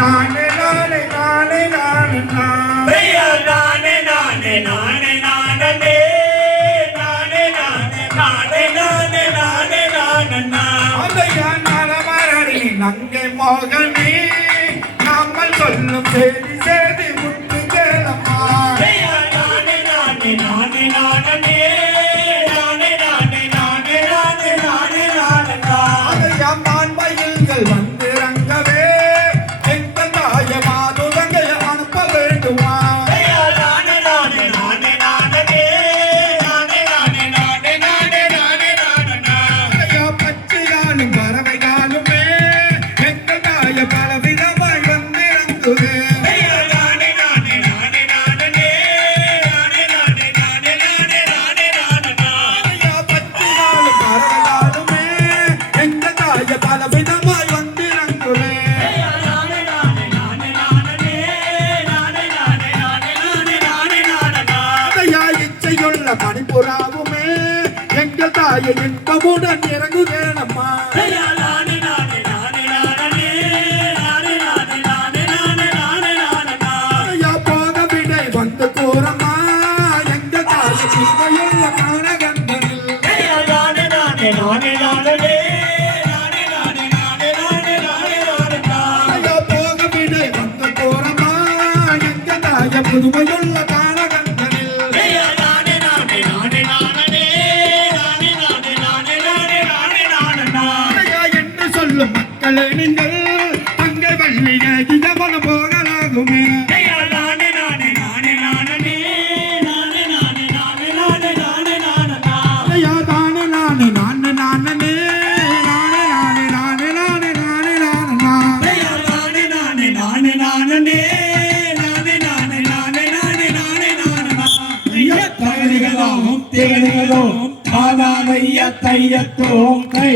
நானே நானே நானே நானே நானே நானே நானே நானே நங்கை மோகனே நாமல் சொல்லும் செய்தி செய்தி முத்து கேளம்மா நானே நானே நானே நானே நானே நானே நானே நானே நானே நானே நானே நானே நானே நானே நானே தாய இன்பமுடன் இறங்குகிறேனம்மா போக விட வந்து கூறம்மா எங்க புதுமையுள்ள தான் காதலே நீங்கள் அங்கே வள்ளிய கிஜபன போகலாகுமே திகழ்கிறோம் ஆனாலைய தையத்தோம் கை